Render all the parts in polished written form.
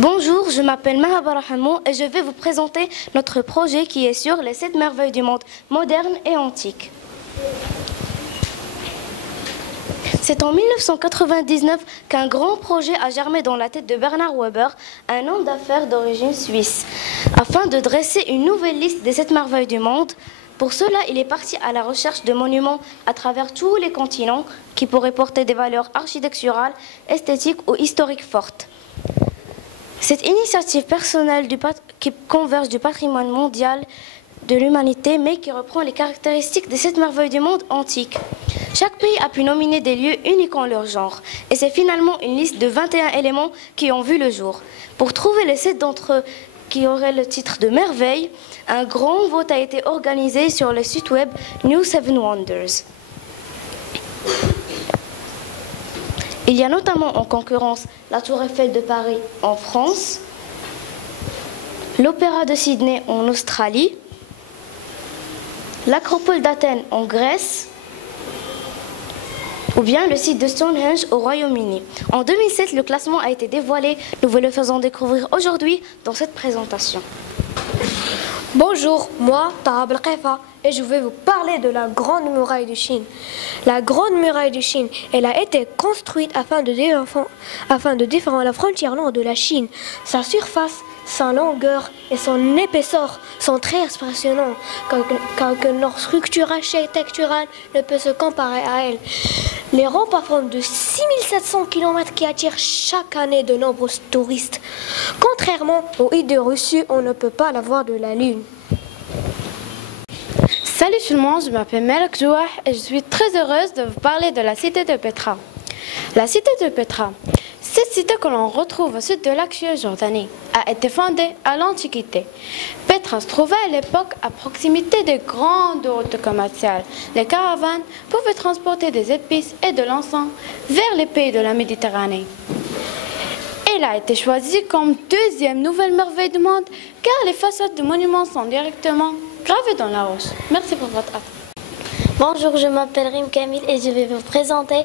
Bonjour, je m'appelle Mahaba Rahamou et je vais vous présenter notre projet qui est sur les 7 merveilles du monde, modernes et antiques. C'est en 1999 qu'un grand projet a germé dans la tête de Bernard Weber, un homme d'affaires d'origine suisse, afin de dresser une nouvelle liste des 7 merveilles du monde. Pour cela, il est parti à la recherche de monuments à travers tous les continents qui pourraient porter des valeurs architecturales, esthétiques ou historiques fortes. Cette initiative personnelle qui converge du patrimoine mondial de l'humanité, mais qui reprend les caractéristiques des 7 merveilles du monde antiques. Chaque pays a pu nominer des lieux uniques en leur genre, et c'est finalement une liste de 21 éléments qui ont vu le jour. Pour trouver les 7 d'entre eux qui auraient le titre de merveille, un grand vote a été organisé sur le site web New 7 Wonders. Il y a notamment en concurrence la Tour Eiffel de Paris en France, l'Opéra de Sydney en Australie, l'Acropole d'Athènes en Grèce, ou bien le site de Stonehenge au Royaume-Uni. En 2007, le classement a été dévoilé. Nous vous le faisons découvrir aujourd'hui dans cette présentation. Bonjour, moi, Tahab Al-Qaifa, et je vais vous parler de la Grande Muraille de Chine. La Grande Muraille de Chine, elle a été construite afin de défendre la frontière nord de la Chine. Sa surface, sa longueur et son épaisseur sont très impressionnants, car leur structure architecturale ne peut se comparer à elle. Les remparts font de 6700 km qui attirent chaque année de nombreux touristes. Contrairement aux idées reçues, on ne peut pas la voir de la Lune. Salut tout le monde, je m'appelle Melek Jouah et je suis très heureuse de vous parler de la cité de Petra. La cité de Petra, cette cité que l'on retrouve au sud de l'actuelle Jordanie, a été fondée à l'Antiquité. Petra se trouvait à l'époque à proximité des grandes routes commerciales. Les caravanes pouvaient transporter des épices et de l'encens vers les pays de la Méditerranée. Elle a été choisie comme deuxième nouvelle merveille du monde car les façades du monument sont directement gravées dans la roche. Merci pour votre attention. Bonjour, je m'appelle Rim Kamil et je vais vous présenter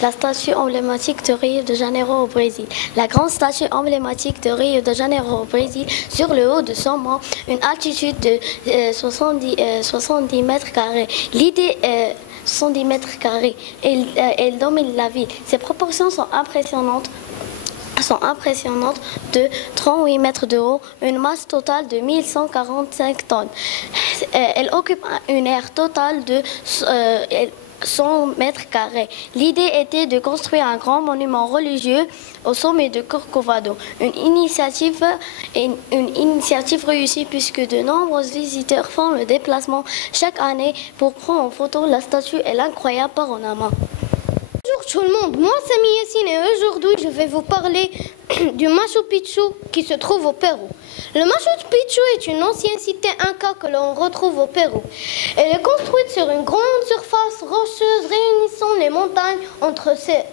la statue emblématique de Rio de Janeiro au Brésil. La grande statue emblématique de Rio de Janeiro au Brésil, sur le haut de son mont, une altitude de 70 mètres carrés. L'idée 70 mètres carrés. Elle domine la ville. Ses proportions sont impressionnantes de 38 mètres de haut, une masse totale de 1145 tonnes. Elle occupe une aire totale de 100 mètres carrés. L'idée était de construire un grand monument religieux au sommet de Corcovado. Une initiative réussie puisque de nombreux visiteurs font le déplacement chaque année pour prendre en photo la statue et l'incroyable panorama. Bonjour tout le monde, moi c'est Miyessine et aujourd'hui je vais vous parler du Machu Picchu qui se trouve au Pérou. Le Machu Picchu est une ancienne cité inca que l'on retrouve au Pérou. Elle est construite sur une grande surface rocheuse réunissant les montagnes entre elles.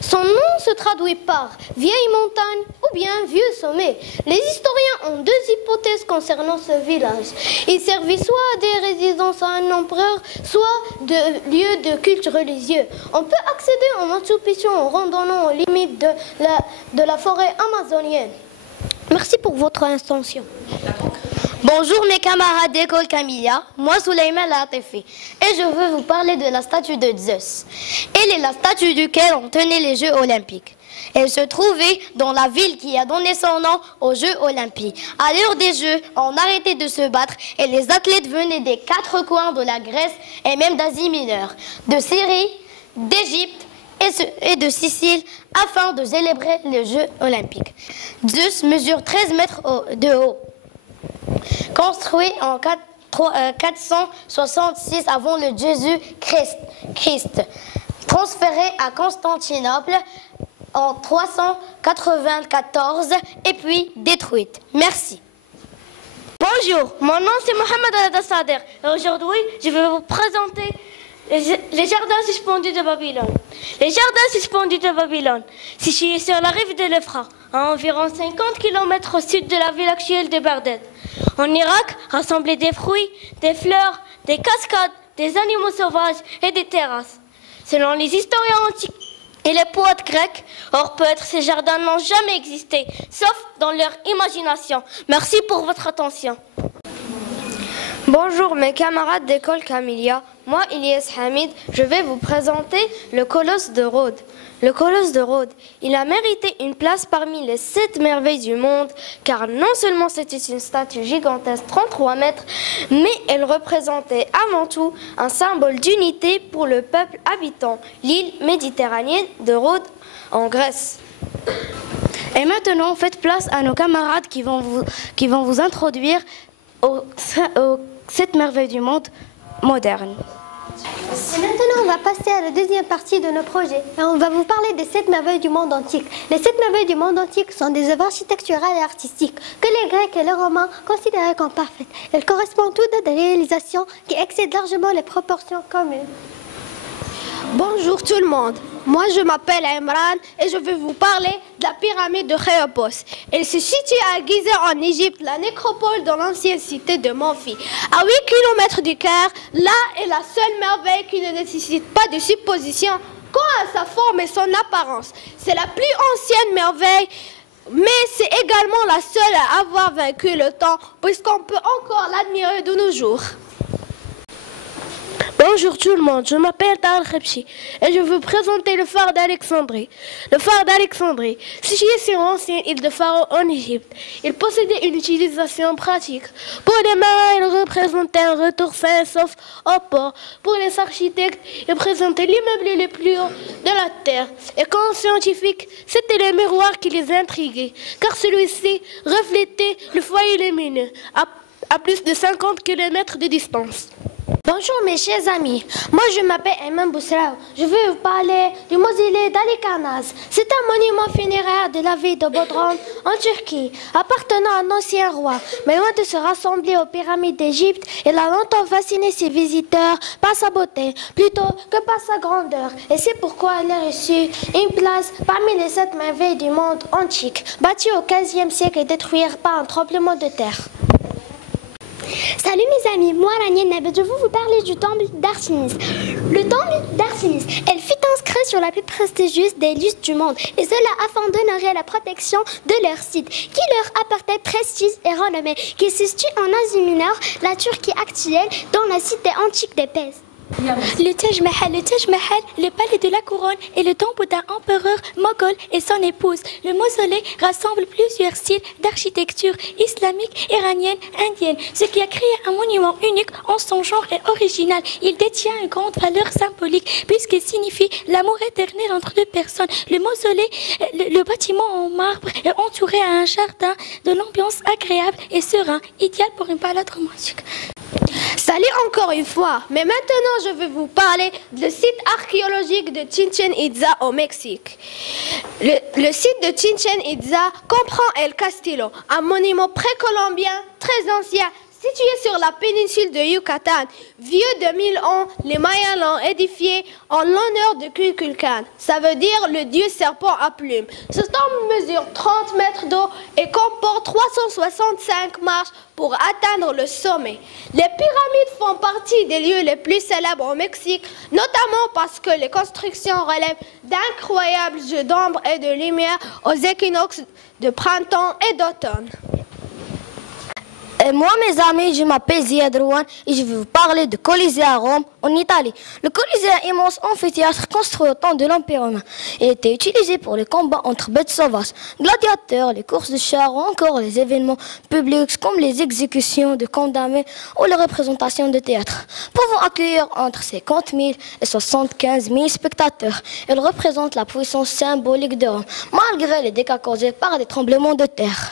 Son nom se traduit par vieille montagne ou bien vieux sommet. Les historiens ont deux hypothèses concernant ce village. Il servit soit des résidences à un empereur, soit de lieux de culte religieux. On peut accéder au Machu Picchu en randonnant aux limites de la forêt amazonienne. Merci pour votre attention. Bonjour mes camarades d'école Camilla, moi Souleymane Latefi et je veux vous parler de la statue de Zeus. Elle est la statue duquel on tenait les Jeux Olympiques. Elle se trouvait dans la ville qui a donné son nom aux Jeux Olympiques. À l'heure des Jeux, on arrêtait de se battre et les athlètes venaient des 4 coins de la Grèce et même d'Asie mineure, de Syrie, d'Égypte et de Sicile afin de célébrer les Jeux Olympiques. Zeus mesure 13 mètres de haut. Construit en 466 avant le Jésus-Christ, transféré à Constantinople en 394 et puis détruite. Merci. Bonjour, mon nom c'est Mohamed Al-Dassader et aujourd'hui je vais vous présenter les jardins suspendus de Babylone. Les jardins suspendus de Babylone, situés sur la rive de l'Euphrate, à environ 50 km au sud de la ville actuelle de Bagdad. En Irak, rassemblaient des fruits, des fleurs, des cascades, des animaux sauvages et des terrasses. selon les historiens antiques et les poètes grecs. Or, peut-être ces jardins n'ont jamais existé, sauf dans leur imagination. Merci pour votre attention. Bonjour mes camarades d'école Camélia, moi Ilyes Hamid, je vais vous présenter le colosse de Rhodes. Le colosse de Rhodes, il a mérité une place parmi les 7 merveilles du monde, car non seulement c'était une statue gigantesque, 33 mètres, mais elle représentait avant tout un symbole d'unité pour le peuple habitant l'île méditerranéenne de Rhodes en Grèce. Et maintenant, faites place à nos camarades qui vont vous introduire aux 7 merveilles du monde moderne. Et maintenant, on va passer à la deuxième partie de nos projets. Et on va vous parler des 7 merveilles du monde antique. Les 7 merveilles du monde antique sont des œuvres architecturales et artistiques que les Grecs et les Romains considéraient comme parfaites. Elles correspondent toutes à des réalisations qui excèdent largement les proportions communes. Bonjour tout le monde, moi je m'appelle Imran et je vais vous parler de la pyramide de Khéops. Elle se situe à Gizeh en Égypte, la nécropole de l'ancienne cité de Menfi. À 8 km du Caire, là est la seule merveille qui ne nécessite pas de supposition quant à sa forme et son apparence. C'est la plus ancienne merveille, mais c'est également la seule à avoir vaincu le temps, puisqu'on peut encore l'admirer de nos jours. Bonjour tout le monde, je m'appelle Tahar Khebchi et je vais vous présenter le phare d'Alexandrie. Le phare d'Alexandrie, situé sur l'ancienne île de Pharaon en Égypte, il possédait une utilisation pratique. Pour les marins, il représentait un retour sain et sauf au port. Pour les architectes, il présentait l'immeuble le plus haut de la terre. Et quand scientifiques, c'était le miroir qui les intriguait, car celui-ci reflétait le foyer lumineux à plus de 50 km de distance. Bonjour mes chers amis, moi je m'appelle Ayman Bousraou. Je vais vous parler du mausolée d'Halikarnas. C'est un monument funéraire de la ville de Bodrum en Turquie, appartenant à un ancien roi. Mais loin de se rassembler aux pyramides d'Égypte, il a longtemps fasciné ses visiteurs par sa beauté, plutôt que par sa grandeur. Et c'est pourquoi il a reçu une place parmi les 7 merveilles du monde antique, bâti au XVe siècle et détruit par un tremblement de terre. Salut mes amis, moi Rania Nabed, je vais vous parler du temple d'Artémis. Le temple d'Artémis, elle fut inscrite sur la plus prestigieuse des listes du monde, et cela afin d'honorer la protection de leur site, qui leur apportait prestige et renommée, qui se situe en Asie mineure, la Turquie actuelle, dans la cité antique d'Éphèse. Le Taj Mahal, le palais de la couronne est le temple d'un empereur moghol et son épouse. Le mausolée rassemble plusieurs styles d'architecture islamique, iranienne, indienne, ce qui a créé un monument unique en son genre et original. Il détient une grande valeur symbolique puisqu'il signifie l'amour éternel entre deux personnes. Le mausolée, le bâtiment en marbre est entouré à un jardin de l'ambiance agréable et serein, idéal pour une balade romantique. Salut encore une fois, mais maintenant je vais vous parler du site archéologique de Chichen Itza au Mexique. Le site de Chichen Itza comprend El Castillo, un monument précolombien très ancien situé sur la péninsule de Yucatan. Vieux de 1000 ans, les Mayas l'ont édifié en l'honneur de Kukulkan. Ça veut dire le dieu serpent à plumes. Ce temple mesure 30 mètres d'eau et comporte 365 marches pour atteindre le sommet. Les pyramides font partie des lieux les plus célèbres au Mexique, notamment parce que les constructions relèvent d'incroyables jeux d'ombre et de lumière aux équinoxes de printemps et d'automne. Et moi, mes amis, je m'appelle Ziad Rouane et je vais vous parler de Colisée à Rome, en Italie. Le Colisée est un immense amphithéâtre construit au temps de l'Empire romain. Il était utilisé pour les combats entre bêtes sauvages, gladiateurs, les courses de chars ou encore les événements publics comme les exécutions de condamnés ou les représentations de théâtre, pouvant accueillir entre 50 000 et 75 000 spectateurs. Il représente la puissance symbolique de Rome, malgré les dégâts causés par des tremblements de terre.